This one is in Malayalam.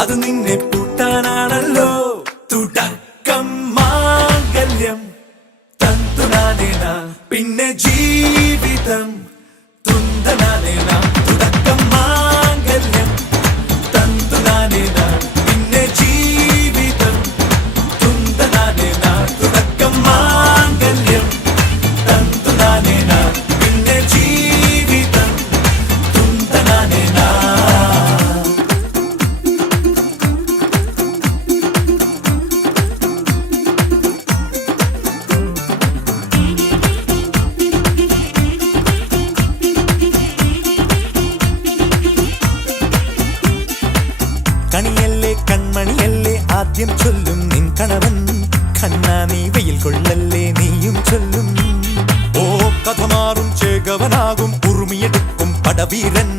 അത് നിന്നെ പൂട്ടാനാണല്ലോ. തുടക്കം മാംഗല്യം തന്തുനാനേന, പിന്നെ ജീവിതം തുന്തനാനേന. തുടക്കം മാംഗല്യം തന്തുനാനേന, പിന്നെ ജീവിതം തുന്തനാനേന. തുടക്കം മാംഗല്യം തന്തുനാനേന, പിന്നെ ജീവിതം തുന്തനാനേന. കണിയല്ലേ കൺമണിയല്ലേ ആദ്യം ചൊല്ലും നിൻ കണവൻ, കണ്ണാ നീ വെയിൽ കൊള്ളല്ലേ നീയും ചൊല്ലും. ഓ കഥ മാറും ചേകവനാകും ഉറുമിയെടുക്കും പടവീരൻ.